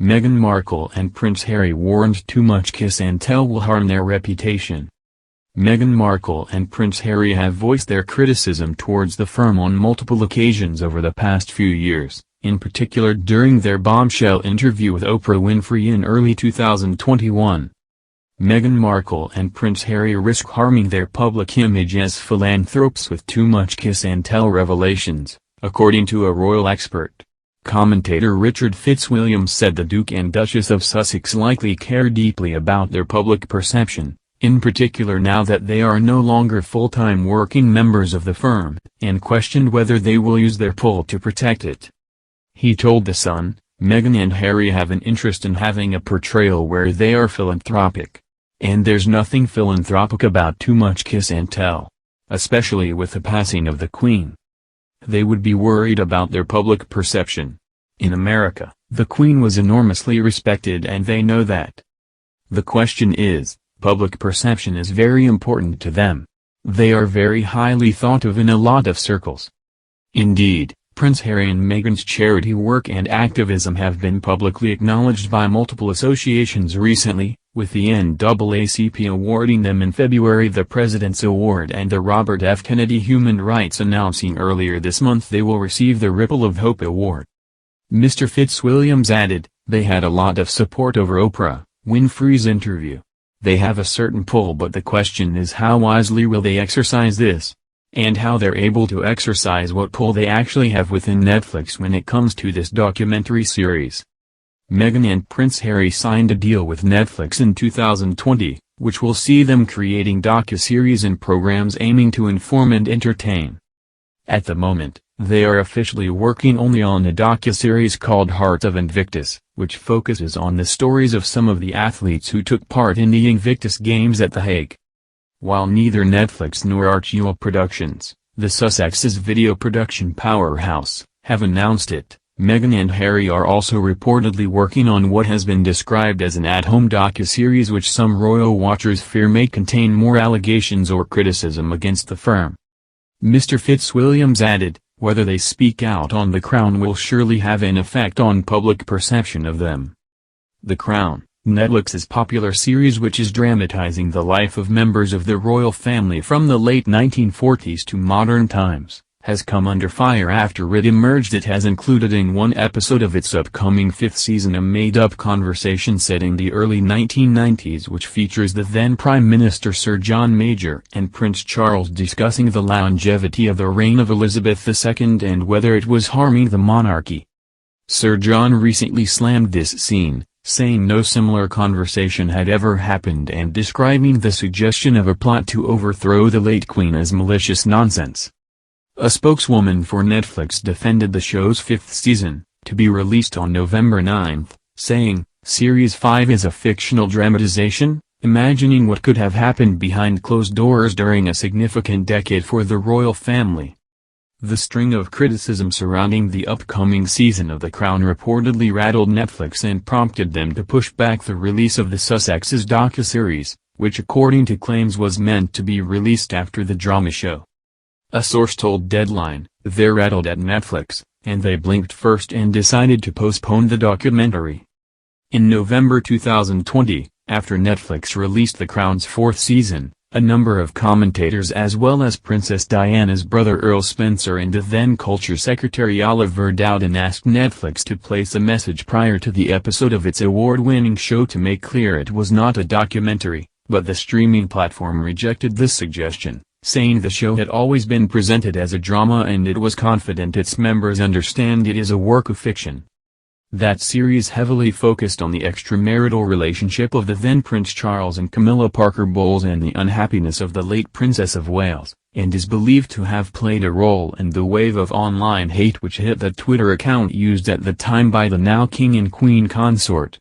Meghan Markle and Prince Harry warned too much kiss and tell will harm their reputation. Meghan Markle and Prince Harry have voiced their criticism towards the firm on multiple occasions over the past few years, in particular during their bombshell interview with Oprah Winfrey in early 2021. Meghan Markle and Prince Harry risk harming their public image as philanthropes with too much kiss and tell revelations, according to a royal expert. Commentator Richard Fitzwilliam said the Duke and Duchess of Sussex likely care deeply about their public perception, in particular now that they are no longer full-time working members of the firm, and questioned whether they will use their pull to protect it. He told The Sun, "Meghan and Harry have an interest in having a portrayal where they are philanthropic. And there's nothing philanthropic about too much kiss and tell. Especially with the passing of the Queen. They would be worried about their public perception. In America, the Queen was enormously respected and they know that. The question is, public perception is very important to them. They are very highly thought of in a lot of circles." Indeed, Prince Harry and Meghan's charity work and activism have been publicly acknowledged by multiple associations recently, with the NAACP awarding them in February the President's Award and the Robert F. Kennedy Human Rights announcing earlier this month they will receive the Ripple of Hope Award. Mr. Fitzwilliams added, "They had a lot of support over Oprah Winfrey's interview. They have a certain pull, but the question is how wisely will they exercise this? And how they're able to exercise what pull they actually have within Netflix when it comes to this documentary series." Meghan and Prince Harry signed a deal with Netflix in 2020, which will see them creating docuseries and programs aiming to inform and entertain. At the moment, they are officially working only on a docuseries called Heart of Invictus, which focuses on the stories of some of the athletes who took part in the Invictus Games at The Hague. While neither Netflix nor Archewell Productions, the Sussex's video production powerhouse, have announced it, Meghan and Harry are also reportedly working on what has been described as an at-home docuseries which some royal watchers fear may contain more allegations or criticism against the firm. Mr. Fitzwilliams added, "Whether they speak out on The Crown will surely have an effect on public perception of them." The Crown, Netflix's popular series which is dramatizing the life of members of the royal family from the late 1940s to modern times, has come under fire after it emerged it has included in one episode of its upcoming fifth season a made-up conversation set in the early 1990s which features the then Prime Minister Sir John Major and Prince Charles discussing the longevity of the reign of Elizabeth II and whether it was harming the monarchy. Sir John recently slammed this scene, saying no similar conversation had ever happened and describing the suggestion of a plot to overthrow the late Queen as malicious nonsense. A spokeswoman for Netflix defended the show's fifth season, to be released on November 9, saying, "Series 5 is a fictional dramatization, imagining what could have happened behind closed doors during a significant decade for the royal family." The string of criticism surrounding the upcoming season of The Crown reportedly rattled Netflix and prompted them to push back the release of the Sussex's docuseries, which according to claims was meant to be released after the drama show. A source told Deadline, "They're rattled at Netflix, and they blinked first and decided to postpone the documentary." In November 2020, after Netflix released The Crown's fourth season, a number of commentators as well as Princess Diana's brother Earl Spencer and the then Culture Secretary Oliver Dowden asked Netflix to place a message prior to the episode of its award-winning show to make clear it was not a documentary, but the streaming platform rejected this suggestion, saying the show had always been presented as a drama and it was confident its members understand it is a work of fiction. That series heavily focused on the extramarital relationship of the then Prince Charles and Camilla Parker Bowles and the unhappiness of the late Princess of Wales, and is believed to have played a role in the wave of online hate which hit the Twitter account used at the time by the now King and Queen consort.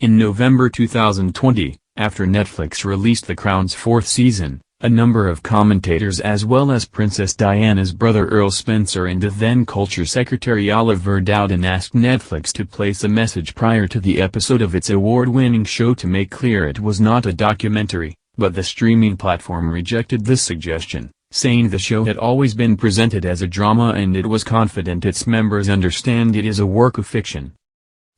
In November 2020, after Netflix released The Crown's fourth season, a number of commentators as well as Princess Diana's brother Earl Spencer and the then Culture Secretary Oliver Dowden asked Netflix to place a message prior to the episode of its award-winning show to make clear it was not a documentary, but the streaming platform rejected this suggestion, saying the show had always been presented as a drama and it was confident its members understand it is a work of fiction.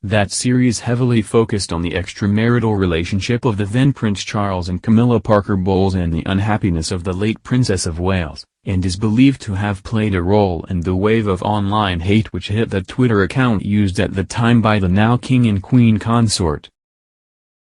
That series heavily focused on the extramarital relationship of the then Prince Charles and Camilla Parker Bowles and the unhappiness of the late Princess of Wales, and is believed to have played a role in the wave of online hate which hit the Twitter account used at the time by the now King and Queen consort.